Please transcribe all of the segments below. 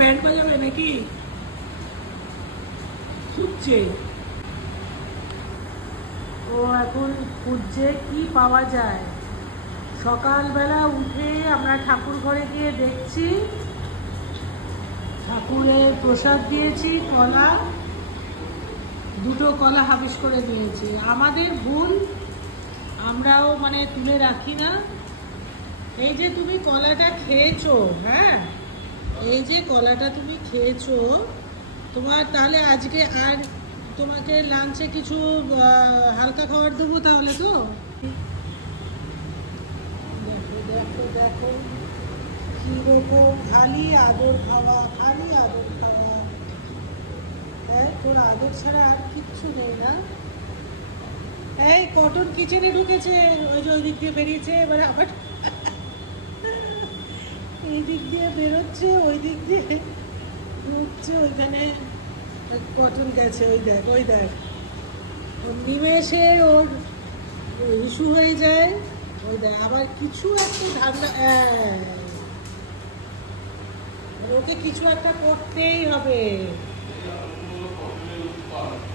Band বাজাবে নাকি? খুঁজছে ও, এখন খুঁজছে কি পাওয়া যায়। সকালবেলা উঠে আমরা ঠাকুর ঘরে গিয়ে দেখছি ঠাকুরের প্রসাদ দিয়েছি, কলা, দুটো কলা হাবিস করে নিয়েছি। আমাদের ভুল, আমরাও মানে তুলে রাখি না। এই যে তুমি কলাটা খেয়েছো, হ্যাঁ, এই যে কলাটা তুমি খেয়েছো, তোমার তাহলে আজকে আর তোমাকে লাঞ্চে কিছু হালকা খাবার দেবো তাহলে তো। দেখো দেখো দেখো কিরকম খালি আদর খাওয়া, খালি আদর খাওয়া। দেখ তোর আদর ছাড়া আর কিচ্ছু নেই না। এই কটন কিচেনে ঢুকেছে, ওই যে ওই দিক দিয়ে বেরিয়েছে, এবার আবার এই দিক দিয়ে বেরোচ্ছে, ওই দিক দিয়ে ঢুকছে, ওইখানে কটন গেছে। ওই দেখ, ওই দেখ, ওর নিমেষে ওর ইস্যু হয়ে যায়। ওই দেখ আবার কিছু একটা ধান্দা, ওকে কিছু একটা করতেই হবে।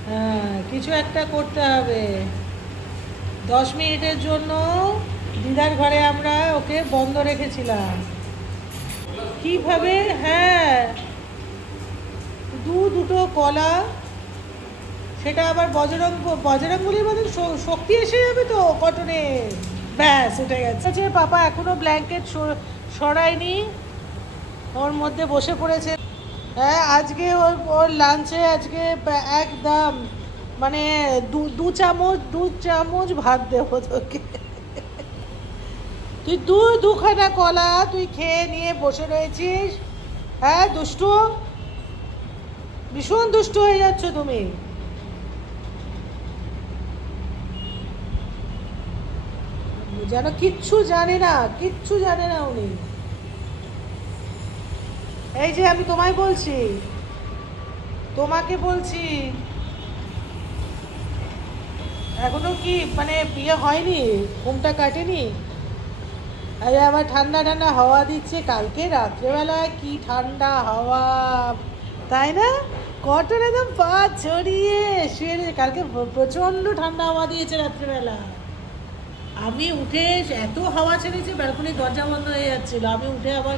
হ্যাঁ, কিছু একটা করতে হবে। 10 মিনিটের জন্য দিদার ঘরে আমরা ওকে বন্ধ রেখেছিলাম। কিভাবে? হ্যাঁ, দুটো কলা, সেটা আবার বজরংবলীর মতন শক্তি এসে যাবে তো কটনে। ব্যাস উঠে গেছে। পাপা এখনো ব্ল্যাঙ্কেট সরায়নি, ওর মধ্যে বসে পড়েছে। হ্যাঁ, আজকে ওর লাঞ্চে আজকে একদম মানে দু চামচ ভাত দেবো তোকে। তুই দুখানা কলা তুই খেয়ে নিয়ে বসে রয়েছিস। হ্যাঁ, দুষ্টু, ভীষণ দুষ্টু হয়ে যাচ্ছ তুমি। যেন কিচ্ছু জানে না, কিচ্ছু জানে না উনি। এই যে আমি তোমায় বলছি, তোমাকে বলছি, এখনো কি মানে বিয়ে হয়নি, ঘুমটা কাটেনি? আরে আবার ঠান্ডা ঠান্ডা হাওয়া দিচ্ছে, কালকে রাত্রেবেলায় কি ঠান্ডা হাওয়া, তাই না? কটন একদম পা ছড়িয়ে শুয়ে, কালকে প্রচণ্ড ঠান্ডা হাওয়া দিয়েছে রাত্রেবেলা। আমি উঠে এত হাওয়া ছেড়েছে, ব্যালকনির দরজা বন্ধ হয়ে যাচ্ছিল, আমি উঠে আবার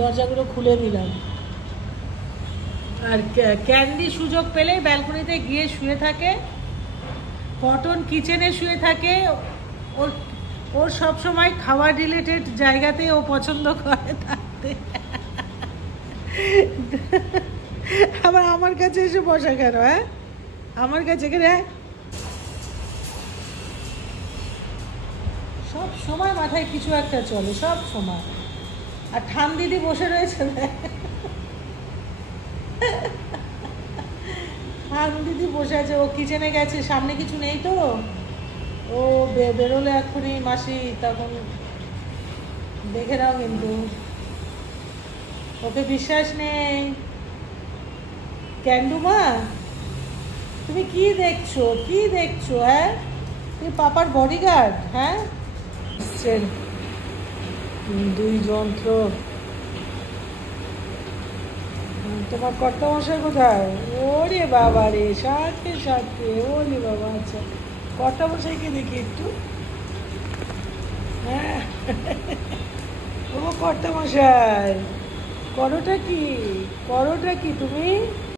দরজাগুলো খুলে দিলাম। আর ক্যান্ডি সুযোগ পেলে ব্যালকনিতে গিয়ে শুয়ে থাকে, কটন কিচেনে শুয়ে থাকে। ওর ওর সবসময় খাবার রিলেটেড জায়গাতে ও পছন্দ করে থাকতে। আবার আমার কাছে এসে বসা কেন? হ্যাঁ, আমার কাছে এখানে সব সময় মাথায় কিছু একটা চলে, সব সময়। আর ঠান দিদি বসে রয়েছে, ঠান দিদি বসে আছে, ও কিচেনে গেছে, সামনে কিছু নেই তো, ও বেরোলে এক্ষুনি মাসি, তখন দেখে নাও কিন্তু, ওকে বিশ্বাস নেই। ক্যান্ডুমা, তুমি কি দেখছো, কি দেখছো? হ্যাঁ, তুমি পাপার বডিগার্ড? হ্যাঁ, দুই যন্ত্র। তোমার কর্তামশাই কোথায়? ওরে বাবা রে, সাথে সাথে, ওরে বাবা। আচ্ছা, কর্তামশাইকে দেখি একটু। হ্যাঁ, ও কর্তামশাই, করোটা কি, করোটা কি তুমি?